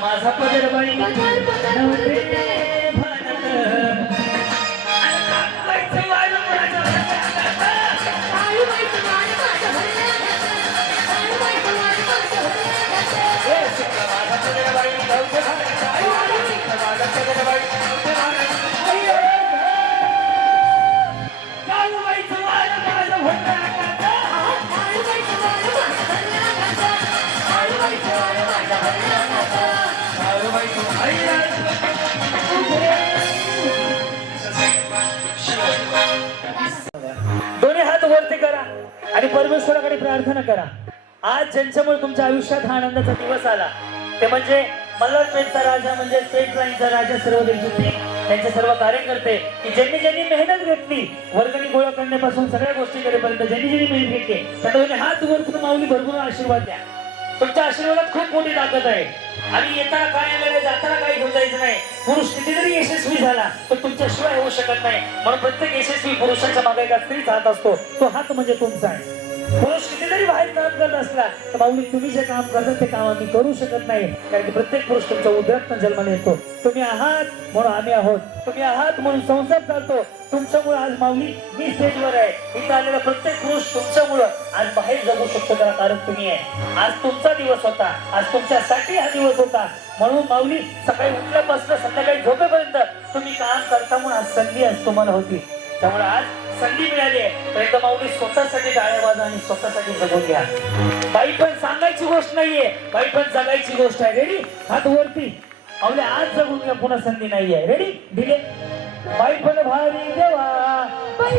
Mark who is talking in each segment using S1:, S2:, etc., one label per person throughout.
S1: माझा पदर बाई.
S2: दोन्ही हात वरती करा आणि परमेश्वराकडे प्रार्थना करा. आज ज्यांच्यामुळे तुमच्या आयुष्यात हा आनंदाचा दिवस आला ते म्हणजे मल्हारपेठचा राजा म्हणजे पेट लाईनचा राजा सर्व दिलजित त्यांचे सर्व कार्यकर्ते की ज्यांनी ज्यांनी मेहनत घेतली वर्गणी गोळा करण्यापासून सगळ्या गोष्टी करेपर्यंत ज्यांनी ज्यांनी मेहनत घेतली त्यांना हात वर करून माऊली भरपूर आशीर्वाद द्या. तुमच्या आशीर्वादात खूप मोठी ताकद आहे. आणि येताना काय आलेलं जाताना काही घेऊन जायचं नाही पुरुष किती जरी यशस्वी झाला तर तुमच्याशिवाय होऊ शकत नाही. म्हणून प्रत्येक यशस्वी पुरुषाच्या मागे एका स्त्रीचा हात असतो. तो हात म्हणजे तुमचा आहे. पुरुष किती जरी बाहेर काम करत असला तर माऊली तुम्ही जे काम करता ते काम आम्ही करू शकत नाही. कारण की प्रत्येक पुरुष तुमच्या उद्यात जन्माला येतो. तुम्ही आहात म्हणून आम्ही आहोत. तुम्ही आहात म्हणून संसार चालतो. तुमच्यामुळे आज माऊली मी स्टेजवर आहे. इथं आलेला प्रत्येक पुरुष तुमच्यामुळं आज बाहेर जगू शकतो त्याला कारण तुम्ही आहे. आज तुमचा दिवस होता. आज तुमच्यासाठी हा दिवस होता. म्हणून माऊली सकाळी उठल्यापासून संध्याकाळी झोपेपर्यंत तुम्ही काम करता म्हणून आज संधी आज तुम्हाला होती. त्यामुळे आज संधी मिळाली आहे. तर एकदा माऊली स्वतःसाठी टाळ्या वाजा आणि स्वतःसाठी जगून घ्या. बाई पण सांगायची गोष्ट नाहीये. बाई पण जगायची गोष्ट आहे. रेडी हात वरती. माऊली आज जगून घ्या. पुन्हा संधी नाहीये. रेडी दिले बाई पण भारी देवा. बाई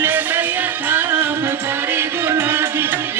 S1: असले दैया थांब गोरी गुलाबी।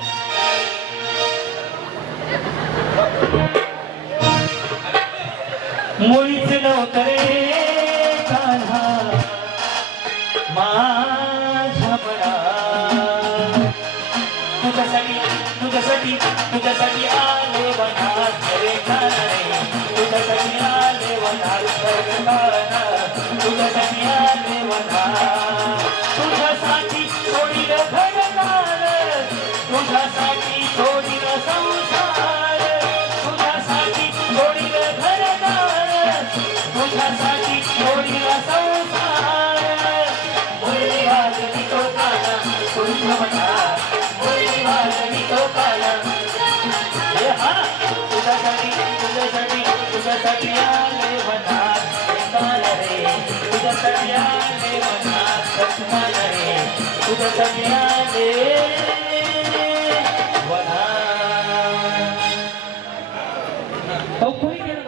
S2: मुळीच नव्हतं रे कान्हा. माझ्या मनात तुझ्यासाठी तुझ्यासाठी तुझ्यासाठी आले वनात रे कान्हा रे तुझ्यासाठी आले वनात स्वर्ग कान्हा तुझ्यासाठी आले वनात तुझ्यासाठी सोडील घरदार तुझ्यासाठी तुझ्यासाठी तुझ्यासाठी तुझ्यासाठी आले वनात कान रे तुझ्यासाठी आले वनात कान रे तुझ्यासाठी आले वनात
S1: अहो, कोणी केलं